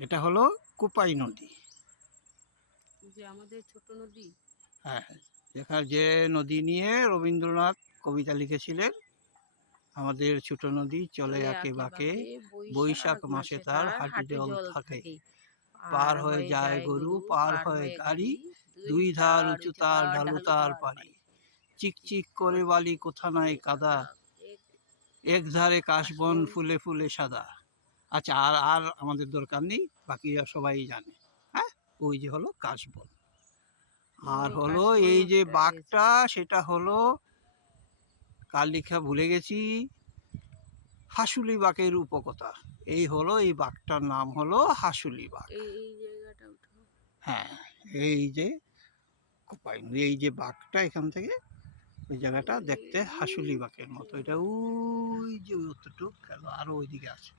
এটা হলো কোপাই নদী। যে আমাদের ছোট নদী। হ্যাঁ, যেখানে যে নদী নিয়ে রবীন্দ্রনাথ কবিতা লিখেছিলেন, আমাদের ছোট নদী চলে আঁকে বাঁকে, বৈশাখ মাসে তার হাঁটু জল থাকে, পার হয়ে যায় গরু, পার হয়ে গাড়ি, দুই ধার উঁচু তার ঢালু তার পারি, চিকচিক করে বালি কোথা নাই কাদা, এক ধারে কাশবন ফুলে ফুলে সাদা। আচ্ছা, আর আর আমাদের দরকার নেই, বাকিরা সবাই জানে। হ্যাঁ, ওই যে হলো কাশবন। আর হলো এই যে বাঘটা, সেটা হলো কার লেখা ভুলে গেছি, হাসুলি বাঘের উপকথা। এই হলো, এই বাঘটার নাম হলো হাসুলি বাঘ। এই জায়গাটা উঠো। হ্যাঁ, এই যে কোপাই নদী, এই যে বাঘটা এখান থেকে ওই জায়গাটা দেখতে হাসুলি বাঘের মতো। এটা ওই যে অতটুক গেল, আরো ওইদিকে আছে।